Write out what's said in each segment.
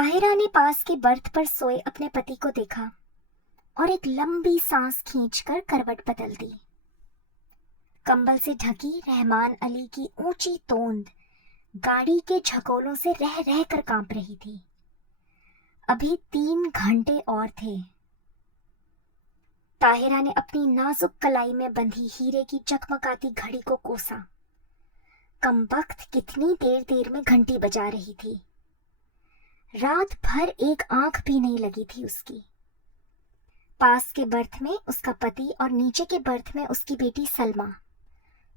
ताहिरा ने पास के बर्थ पर सोए अपने पति को देखा और एक लंबी सांस खींचकर करवट बदल दी। कंबल से ढकी रहमान अली की ऊंची तोंद गाड़ी के झकोलों से रह रह कर कांप रही थी। अभी 3 घंटे और थे। ताहिरा ने अपनी नाजुक कलाई में बंधी हीरे की चकमकाती घड़ी को कोसा। कमबख्त कितनी देर देर में घंटी बजा रही थी। रात भर एक आंख भी नहीं लगी थी उसकी। पास के बर्थ में उसका पति और नीचे के बर्थ में उसकी बेटी सलमा,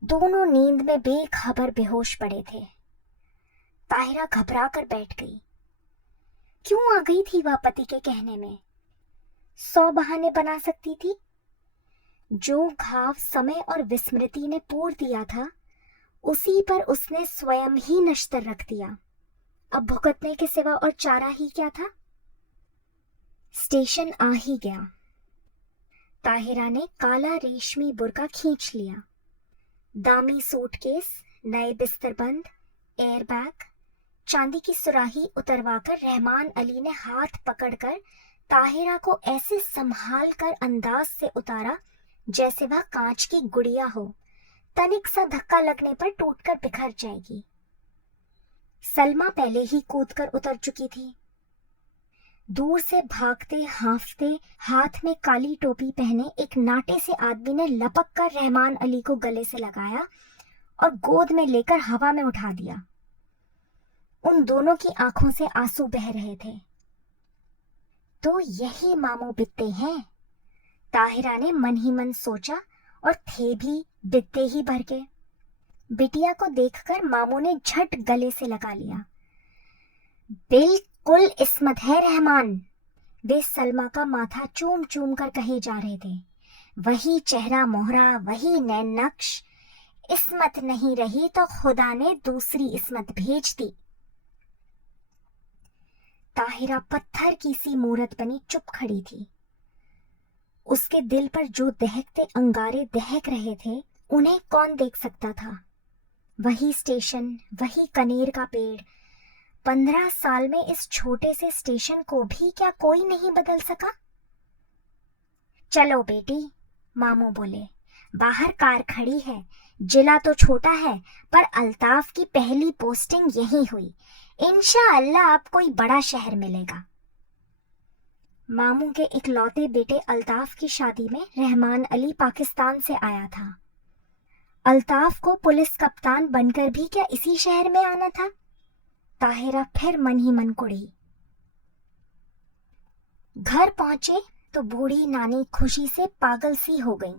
दोनों नींद में बेखबर बेहोश पड़े थे। ताहिरा घबरा कर बैठ गई। क्यों आ गई थी वह पति के कहने में? 100 बहाने बना सकती थी। जो घाव समय और विस्मृति ने पूर दिया था, उसी पर उसने स्वयं ही नश्तर रख दिया। अब भुगतने के सिवा और चारा ही क्या था? स्टेशन आ ही गया। ताहिरा ने काला रेशमी बुर्का खींच लिया। दामी सूटकेस, नए बिस्तरबंद, एयरबैग, चांदी की सुराही उतरवाकर रहमान अली ने हाथ पकड़कर ताहिरा को ऐसे संभाल कर अंदाज से उतारा जैसे वह कांच की गुड़िया हो, तनिक सा धक्का लगने पर टूटकर बिखर जाएगी। सलमा पहले ही कूदकर उतर चुकी थी। दूर से भागते हांफते हाथ में काली टोपी पहने एक नाटे से आदमी ने लपक कर रहमान अली को गले से लगाया और गोद में लेकर हवा में उठा दिया। उन दोनों की आंखों से आंसू बह रहे थे। तो यही मामू बित्ते हैं, ताहिरा ने मन ही मन सोचा, और थे भी बित्ते ही भर के। बिटिया को देखकर मामू ने झट गले से लगा लिया। बिल्कुल इस्मत है रहमान, वे सलमा का माथा चूम चूम कर कहे जा रहे थे। वही चेहरा मोहरा, वही नैन नक्श। इस्मत नहीं रही तो खुदा ने दूसरी इस्मत भेज दी। ताहिरा पत्थर की सी मूरत बनी चुप खड़ी थी। उसके दिल पर जो दहकते अंगारे दहक रहे थे, उन्हें कौन देख सकता था? वही स्टेशन, वही कनेर का पेड़। 15 साल में इस छोटे से स्टेशन को भी क्या कोई नहीं बदल सका? चलो बेटी, मामू बोले, बाहर कार खड़ी है। जिला तो छोटा है, पर अल्ताफ की पहली पोस्टिंग यही हुई। इंशाअल्लाह अब कोई बड़ा शहर मिलेगा। मामू के इकलौते बेटे अल्ताफ की शादी में रहमान अली पाकिस्तान से आया था। अल्ताफ को पुलिस कप्तान बनकर भी क्या इसी शहर में आना था? ताहिरा फिर मन ही मन कुड़ी। घर पहुंचे तो बूढ़ी नानी खुशी से पागल सी हो गई।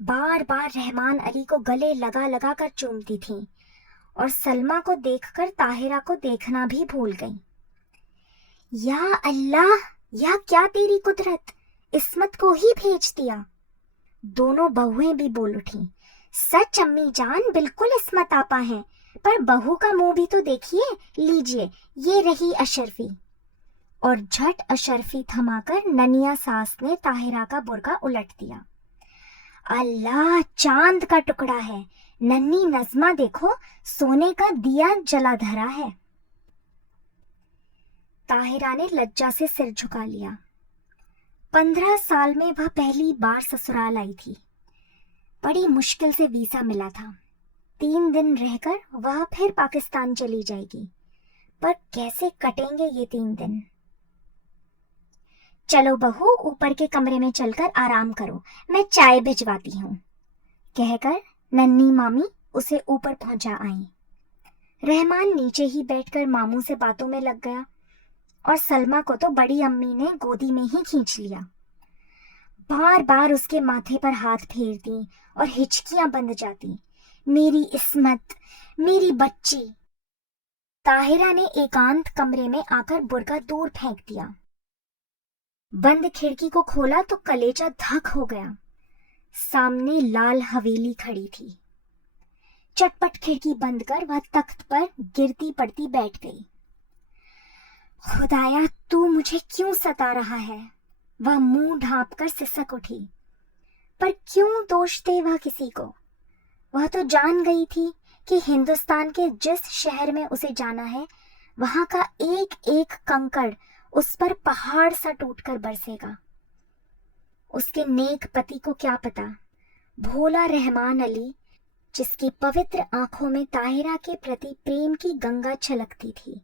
बार बार रहमान अली को गले लगा लगा कर चूमती थी और सलमा को देखकर ताहिरा को देखना भी भूल गई। या अल्लाह, या क्या तेरी कुदरत, इस्मत को ही भेज दिया। दोनों बहुएं भी बोल उठी, सच अम्मी जान, बिल्कुल इस्मत आपा हैं, पर बहू का मुंह भी तो देखिए। लीजिए, ये रही अशरफी। और झट अशरफी थमाकर ननिया सास ने ताहिरा का बुर्का उलट दिया। अल्लाह, चांद का टुकड़ा है। नन्ही नज़मा देखो, सोने का दिया जला धरा है। ताहिरा ने लज्जा से सिर झुका लिया। 15 साल में वह पहली बार ससुराल आई थी। बड़ी मुश्किल से वीजा मिला था। 3 दिन रहकर वह फिर पाकिस्तान चली जाएगी, पर कैसे कटेंगे ये 3 दिन? चलो बहू, ऊपर के कमरे में चलकर आराम करो, मैं चाय भिजवाती हूँ, कहकर नन्ही मामी उसे ऊपर पहुंचा आई। रहमान नीचे ही बैठकर मामू से बातों में लग गया और सलमा को तो बड़ी अम्मी ने गोदी में ही खींच लिया। बार बार उसके माथे पर हाथ फेरती और हिचकियां बंध जाती। मेरी इस्मत, मेरी बच्ची। ताहिरा ने एकांत कमरे में आकर बुर्का दूर फेंक दिया। बंद खिड़की को खोला तो कलेजा धक हो गया। सामने लाल हवेली खड़ी थी। चटपट खिड़की बंद कर वह तख्त पर गिरती पड़ती बैठ गई। खुदाया, तू मुझे क्यों सता रहा है? वह मुंह ढांप कर सिसक उठी। पर क्यों दोष दे वह किसी को? वह तो जान गई थी कि हिंदुस्तान के जिस शहर में उसे जाना है, वहां का एक एक कंकड़ उस पर पहाड़ सा टूटकर बरसेगा। उसके नेक पति को क्या पता, भोला रहमान अली, जिसकी पवित्र आंखों में ताहिरा के प्रति प्रेम की गंगा छलकती थी,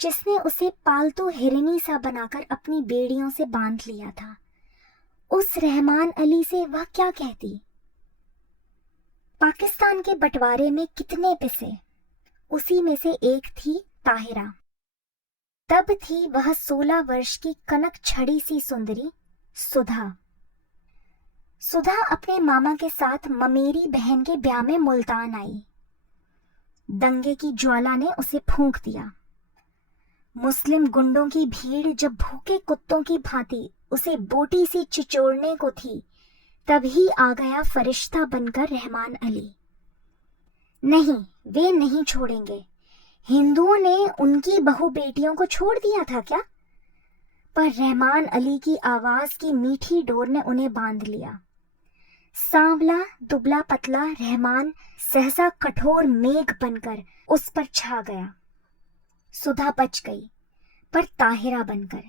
जिसने उसे पालतू हिरनी सा बनाकर अपनी बेड़ियों से बांध लिया था, उस रहमान अली से वह क्या कहती। पाकिस्तान के बंटवारे में कितने पिसे, उसी में से एक थी ताहिरा। तब थी वह 16 वर्ष की कनक छड़ी सी सुंदरी सुधा। सुधा अपने मामा के साथ ममेरी बहन के ब्याह में मुल्तान आई। दंगे की ज्वाला ने उसे फूंक दिया। मुस्लिम गुंडों की भीड़ जब भूखे कुत्तों की भांति उसे बोटी से चिचोड़ने को थी, तभी आ गया फरिश्ता बनकर रहमान अली। नहीं, वे नहीं छोड़ेंगे। हिंदुओं ने उनकी बहू बेटियों को छोड़ दिया था क्या? पर रहमान अली की आवाज की मीठी डोर ने उन्हें बांध लिया। सांवला दुबला पतला रहमान सहसा कठोर मेघ बनकर उस पर छा गया। सुधा बच गई, पर ताहिरा बनकर।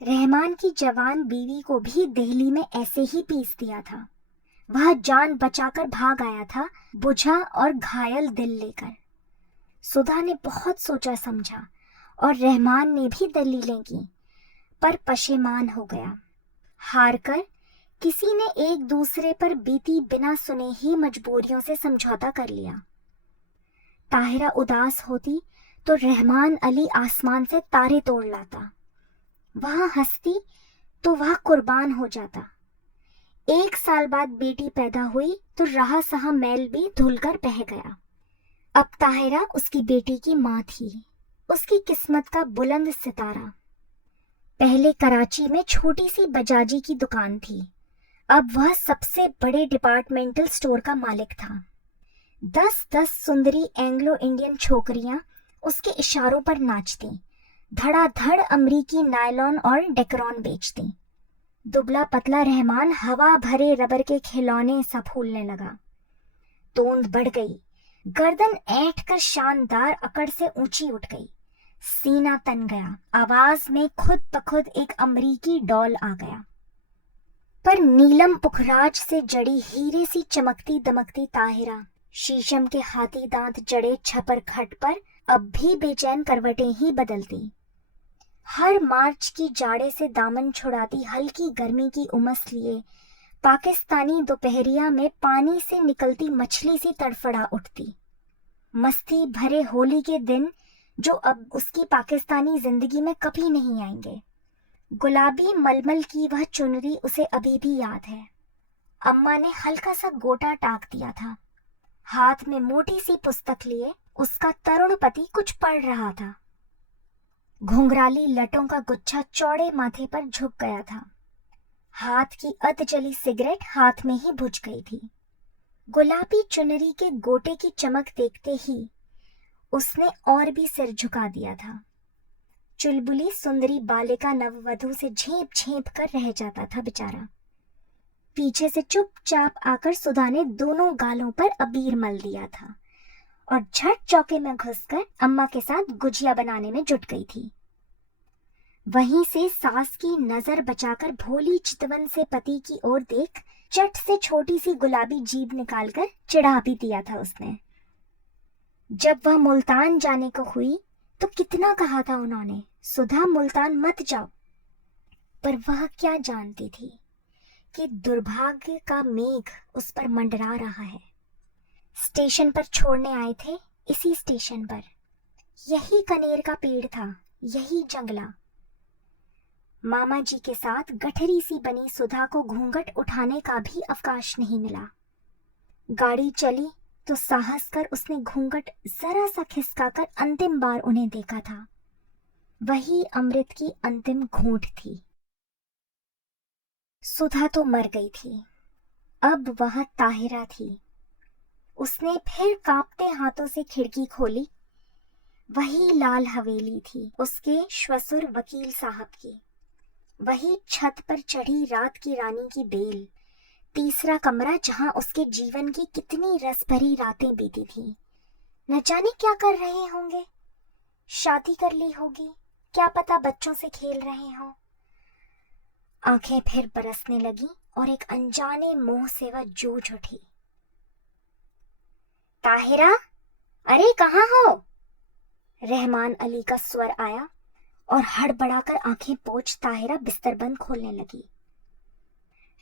रहमान की जवान बीवी को भी दिल्ली में ऐसे ही पीस दिया था। वह जान बचाकर भाग आया था, बुझा और घायल दिल लेकर। सुधा ने बहुत सोचा समझा और रहमान ने भी दलीलें की, पर पशेमान हो गया। हारकर किसी ने एक दूसरे पर बीती बिना सुने ही मजबूरियों से समझौता कर लिया। ताहिरा उदास होती तो रहमान अली आसमान से तारे तोड़ लाता। वह हंसती तो वह कुर्बान हो जाता। 1 साल बाद बेटी पैदा हुई तो रहा सहा मैल भी धुलकर बह गया। अब ताहिरा उसकी बेटी की माँ थी, उसकी किस्मत का बुलंद सितारा। पहले कराची में छोटी सी बजाजी की दुकान थी, अब वह सबसे बड़े डिपार्टमेंटल स्टोर का मालिक था। 10-10 सुंदरी एंग्लो इंडियन छोकरियां उसके इशारों पर नाचती, धड़ाधड़ अमरीकी नायलॉन और डेकरॉन बेचती। दुबला पतला रहमान हवा भरे रबर के खिलौने सा फूलने लगा। तोंद बढ़ गई, गर्दन ऐंठ कर शानदार अकड़ से ऊंची उठ गई, सीना तन गया, आवाज में खुद बखुद एक अमरीकी डॉल आ गया। पर नीलम पुखराज से जड़ी हीरे सी चमकती दमकती ताहिरा शीशम के हाथी दांत जड़े छपर खट पर अब भी बेचैन करवटें ही बदलती। हर मार्च की जाड़े से दामन छुड़ाती हल्की गर्मी की उमस लिए पाकिस्तानी दोपहरिया में पानी से निकलती मछली सी तड़फड़ा उठती। मस्ती भरे होली के दिन जो अब उसकी पाकिस्तानी जिंदगी में कभी नहीं आएंगे। गुलाबी मलमल की वह चुनरी उसे अभी भी याद है। अम्मा ने हल्का सा गोटा टाक दिया था। हाथ में मोटी सी पुस्तक लिए उसका तरुण पति कुछ पढ़ रहा था। घुंघराली लटों का गुच्छा चौड़े माथे पर झुक गया था। हाथ की अध जली सिगरेट हाथ में ही बुझ गई थी। गुलाबी चुनरी के गोटे की चमक देखते ही उसने और भी सिर झुका दिया था। चुलबुली सुंदरी बालिका नववधु से झेप झेप कर रह जाता था बेचारा। पीछे से चुपचाप आकर सुधा ने दोनों गालों पर अबीर मल दिया था और झट चौके में घुसकर अम्मा के साथ गुजिया बनाने में जुट गई थी। वहीं से सास की नजर बचाकर भोली चितवन से पति की ओर देख चट से छोटी सी गुलाबी जीभ निकालकर चिढ़ा भी दिया था उसने। जब वह मुल्तान जाने को हुई तो कितना कहा था उन्होंने, सुधा मुल्तान मत जाओ। पर वह क्या जानती थी कि दुर्भाग्य का मेघ उस पर मंडरा रहा है। स्टेशन पर छोड़ने आए थे, इसी स्टेशन पर। यही कनेर का पेड़ था, यही जंगला। मामा जी के साथ गठरी सी बनी सुधा को घूंघट उठाने का भी अवकाश नहीं मिला। गाड़ी चली तो साहस कर उसने घूंघट जरा सा खिसकाकर अंतिम बार उन्हें देखा था। वही अमृत की अंतिम घूंट थी। सुधा तो मर गई थी, अब वह ताहिरा थी। उसने फिर कांपते हाथों से खिड़की खोली। वही लाल हवेली थी उसके श्वसुर वकील साहब की। वही छत पर चढ़ी रात की रानी की बेल। तीसरा कमरा जहां उसके जीवन की कितनी रस भरी रातें बीती थी। न जाने क्या कर रहे होंगे। शादी कर ली होगी, क्या पता बच्चों से खेल रहे हों। आंखें फिर बरसने लगी और एक अनजाने मोह से वह जूझ उठी। ताहिरा, अरे कहाँ हो? रहमान अली का स्वर आया और हड़बड़ाकर आंखें पोंछ ताहिरा बिस्तर बंद खोलने लगी।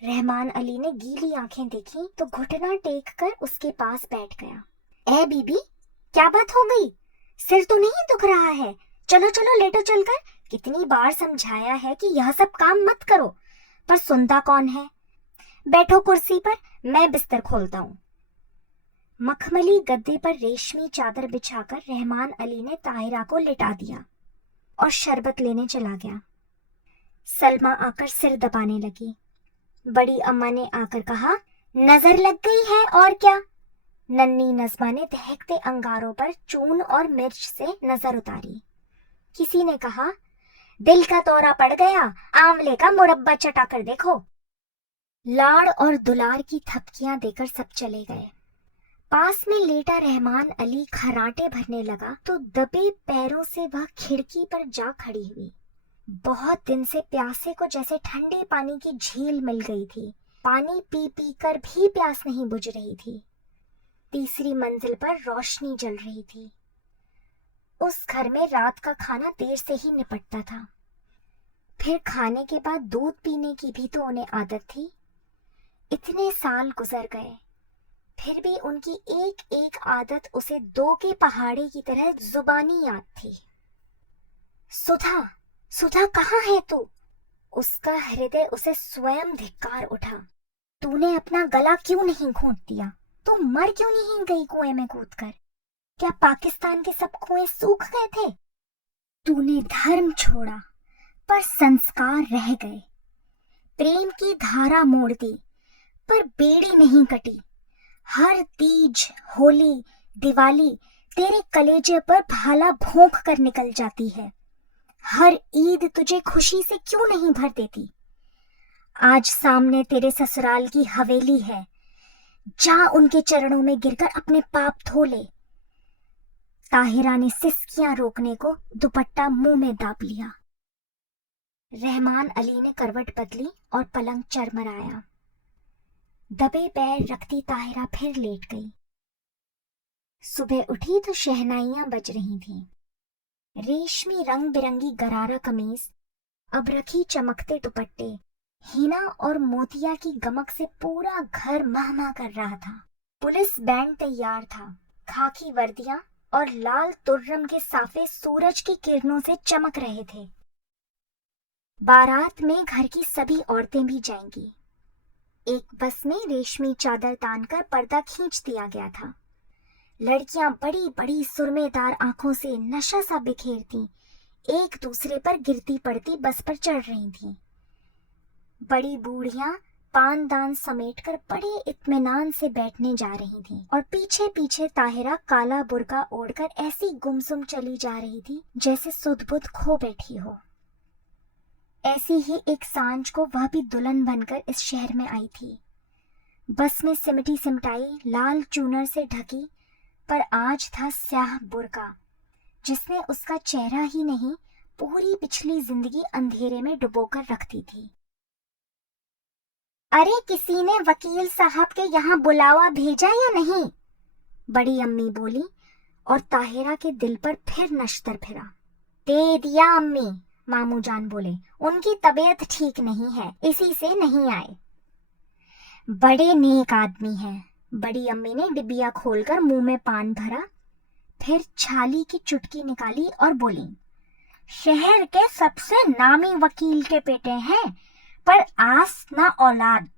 रहमान अली ने गीली आंखें देखी तो घुटना टेक कर उसके पास बैठ गया। ए बीबी, क्या बात हो गई? सिर तो नहीं दुख रहा है? चलो चलो लेटो चलकर। कितनी बार समझाया है कि यह सब काम मत करो, पर सुनता कौन है। बैठो कुर्सी पर, मैं बिस्तर खोलता हूँ। मखमली गद्दे पर रेशमी चादर बिछाकर रहमान अली ने ताहिरा को लिटा दिया और शरबत लेने चला गया। सलमा आकर सिर दबाने लगी। बड़ी अम्मा ने आकर कहा, नजर लग गई है और क्या? नन्ही नज़्मा ने दहकते अंगारों पर चून और मिर्च से नजर उतारी। किसी ने कहा, दिल का दौरा पड़ गया, आंवले का मुरब्बा चटा कर देखो। लाड़ और दुलार की थपकियां देकर सब चले गए। पास में लेटा रहमान अली खर्राटे भरने लगा तो दबे पैरों से वह खिड़की पर जा खड़ी हुई। बहुत दिन से प्यासे को जैसे ठंडे पानी की झील मिल गई थी। पानी पी पी कर भी प्यास नहीं बुझ रही थी। तीसरी मंजिल पर रोशनी जल रही थी। उस घर में रात का खाना देर से ही निपटता था। फिर खाने के बाद दूध पीने की भी तो उन्हें आदत थी। इतने साल गुजर गए, फिर भी उनकी एक एक आदत उसे दो के पहाड़े की तरह जुबानी याद थी। सुधा, सुधा कहाँ है तू? उसका हृदय उसे स्वयं धिक्कार उठा। तूने अपना गला क्यों नहीं घोंट दिया? तू मर क्यों नहीं गई कुएं में कूदकर? क्या पाकिस्तान के सब कुएं सूख गए थे? तूने धर्म छोड़ा पर संस्कार रह गए। प्रेम की धारा मोड़ दी पर बेड़ी नहीं कटी। हर तीज, होली, दिवाली तेरे कलेजे पर भाला भोंक कर निकल जाती है। हर ईद तुझे खुशी से क्यों नहीं भर देती? आज सामने तेरे ससुराल की हवेली है, जा उनके चरणों में गिरकर अपने पाप धो ले। ताहिरा ने सिसकियां रोकने को दुपट्टा मुंह में दाब लिया। रहमान अली ने करवट बदली और पलंग चरमराया। दबे पैर रखती ताहिरा फिर लेट गई। सुबह उठी तो शहनाइयां बज रही थीं। रेशमी रंग बिरंगी गरारा कमीज, अबरखी चमकते दुपट्टे, हीना और मोतिया की गमक से पूरा घर महमा कर रहा था। पुलिस बैंड तैयार था। खाकी वर्दियां और लाल तुर्रम के साफे सूरज की किरणों से चमक रहे थे। बारात में घर की सभी औरतें भी जाएंगी। एक बस में रेशमी चादर तानकर पर्दा खींच दिया गया था। लड़कियां बड़ी बड़ी सुरमेदार आंखों से नशा सा बिखेरती एक दूसरे पर गिरती पड़ती बस पर चढ़ रही थीं। बड़ी बूढ़ियां पानदान समेटकर बड़े इत्मीनान से बैठने जा रही थीं और पीछे पीछे ताहिरा काला बुर्का ओढ़कर ऐसी गुमसुम चली जा रही थी जैसे सुध-बुध खो बैठी हो। ऐसी ही एक सांझ को वह भी दुल्हन बनकर इस शहर में आई थी। बस में सिमटी सिमटाई लाल चूनर से ढकी, पर आज था स्याह बुर्का जिसने उसका चेहरा ही नहीं पूरी पिछली जिंदगी अंधेरे में डुबोकर रखती थी। अरे किसी ने वकील साहब के यहाँ बुलावा भेजा या नहीं? बड़ी अम्मी बोली और ताहिरा के दिल पर फिर नश्तर फिरा। दे दिया अम्मी, मामू जान बोले, उनकी तबीयत ठीक नहीं है, इसी से नहीं आए। बड़े नेक आदमी हैं। बड़ी अम्मी ने डिबिया खोलकर मुंह में पान भरा, फिर छाली की चुटकी निकाली और बोली, शहर के सबसे नामी वकील के बेटे हैं, पर आस ना औलाद।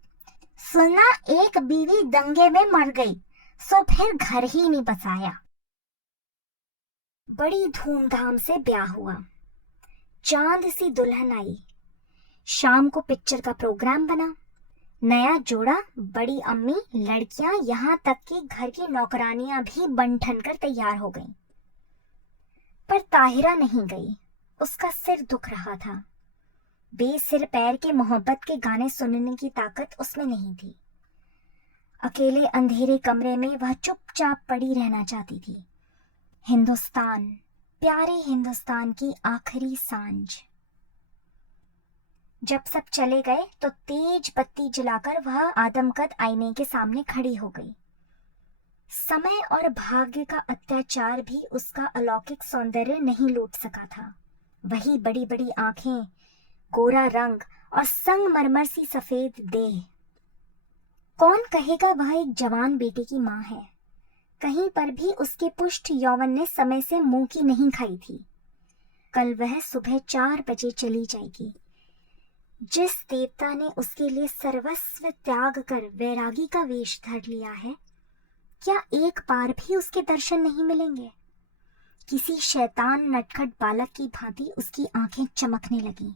सुना एक बीवी दंगे में मर गई, सो फिर घर ही नहीं बसाया। बड़ी धूमधाम से ब्याह हुआ। चांद सी दुल्हन आई। शाम को पिक्चर का प्रोग्राम बना। नया जोड़ा, बड़ी अम्मी, लड़कियां, यहाँ तक कि घर की नौकरानियां भी बन ठन कर तैयार हो गईं। पर ताहिरा नहीं गई। उसका सिर दुख रहा था। बेसिर पैर के मोहब्बत के गाने सुनने की ताकत उसमें नहीं थी। अकेले अंधेरे कमरे में वह चुपचाप पड़ी रहना चाहती थी। हिंदुस्तान, प्यारे हिंदुस्तान की आखिरी सांझ। जब सब चले गए तो तेज बत्ती जलाकर वह आदमकद आईने के सामने खड़ी हो गई। समय और भाग्य का अत्याचार भी उसका अलौकिक सौंदर्य नहीं लूट सका था। वही बड़ी बड़ी आंखें, गोरा रंग और संगमरमर सी सफेद देह। कौन कहेगा वह एक जवान बेटे की मां है। कहीं पर भी उसके पुष्ट यौवन ने समय से मुंह की नहीं खाई थी। कल वह सुबह 4 बजे चली जाएगी। जिस देवता ने उसके लिए सर्वस्व त्याग कर वैरागी का वेश धर लिया है, क्या एक बार भी उसके दर्शन नहीं मिलेंगे? किसी शैतान नटखट बालक की भांति उसकी आंखें चमकने लगीं।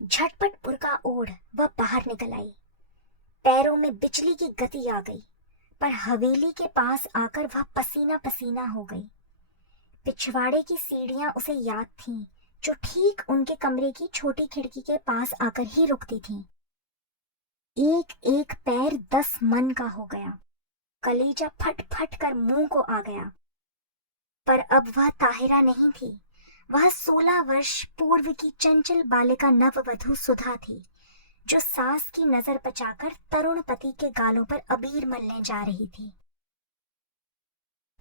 झटपट बुर्का ओढ़ वह बाहर निकल आई। पैरों में बिजली की गति आ गई, पर हवेली के पास आकर वह पसीना पसीना हो गई। पिछवाड़े की सीढ़ियां उसे याद थीं, जो ठीक उनके कमरे की छोटी खिड़की के पास आकर ही रुकती थीं। एक एक पैर 10 मन का हो गया। कलेजा फट फट कर मुंह को आ गया। पर अब वह ताहिरा नहीं थी। वह 16 वर्ष पूर्व की चंचल बालिका नववधू सुधा थी, जो सास की नजर बचाकर तरुण पति के गालों पर अबीर मलने जा रही थी।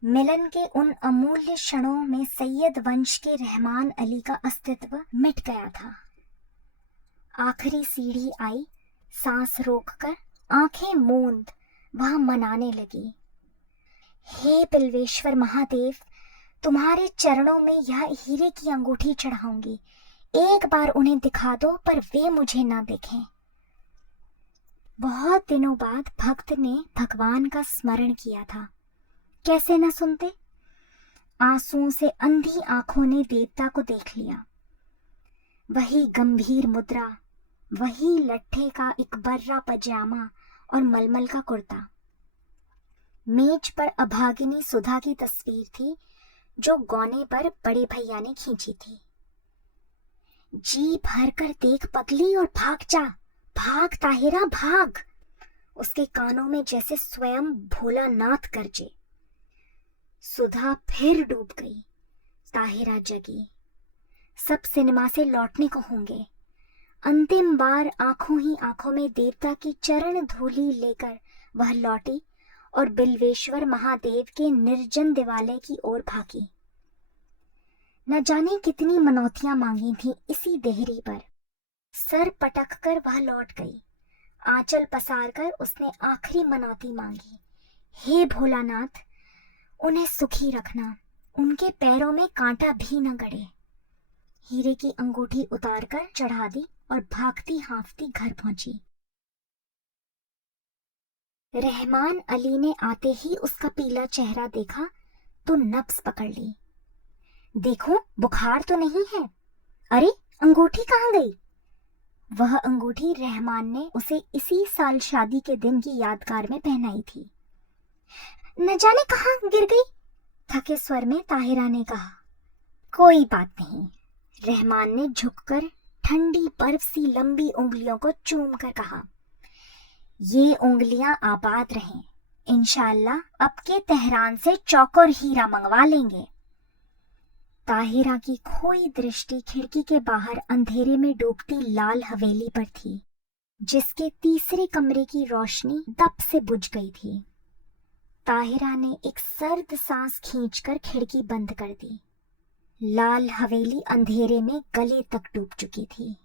मिलन के उन अमूल्य क्षणों में सैयद वंश के रहमान अली का अस्तित्व मिट गया था। आखिरी सीढ़ी आई, सांस रोककर आंखें मूंद वह मनाने लगी। हे बिल्वेश्वर महादेव, तुम्हारे चरणों में यह हीरे की अंगूठी चढ़ाऊंगी। एक बार उन्हें दिखा दो, पर वे मुझे ना देखें। बहुत दिनों बाद भक्त ने भगवान का स्मरण किया था। कैसे न सुनते। आंसुओं से अंधी आंखों ने देवता को देख लिया। वही गंभीर मुद्रा, वही लट्ठे का एक बर्रा पजामा और मलमल का कुर्ता। मेज पर अभागिनी सुधा की तस्वीर थी, जो गौने पर बड़े भैया ने खींची थी। जी भर कर देख पगली और भाग जा, भाग ताहिरा भाग। उसके कानों में जैसे स्वयं भोलानाथ गरजे। सुधा फिर डूब गई। ताहिरा जगी। सब सिनेमा से लौटने को होंगे। अंतिम बार आंखों ही आंखों में देवता की चरण धूलि लेकर वह लौटी और बिल्वेश्वर महादेव के निर्जन दिवालय की ओर भागी। न जाने कितनी मनौतियां मांगी थी इसी देहरी पर। सर पटक कर वह लौट गई। आंचल पसार कर उसने आखिरी मनौती मांगी। हे भोलानाथ, उन्हें सुखी रखना, उनके पैरों में कांटा भी न गड़े। हीरे की अंगूठी उतारकर चढ़ा दी और भागती हांफती घर पहुंची। रहमान अली ने आते ही उसका पीला चेहरा देखा तो नब्ज पकड़ ली। देखो, बुखार तो नहीं है। अरे, अंगूठी कहाँ गई? वह अंगूठी रहमान ने उसे इसी साल शादी के दिन की यादगार में पहनाई थी। न जाने कहाँ गिर गई, थके स्वर में ताहिरा ने कहा। कोई बात नहीं, रहमान ने झुककर ठंडी बर्फ सी लंबी उंगलियों को चूम कर कहा। ये उंगलियां आबाद रहें। इंशाअल्लाह अब के तेहरान से चौकोर हीरा मंगवा लेंगे। ताहिरा की खोई दृष्टि खिड़की के बाहर अंधेरे में डूबती लाल हवेली पर थी, जिसके तीसरे कमरे की रोशनी दब से बुझ गई थी। ताहिरा ने एक सर्द सांस खींचकर खिड़की बंद कर दी। लाल हवेली अंधेरे में गले तक डूब चुकी थी।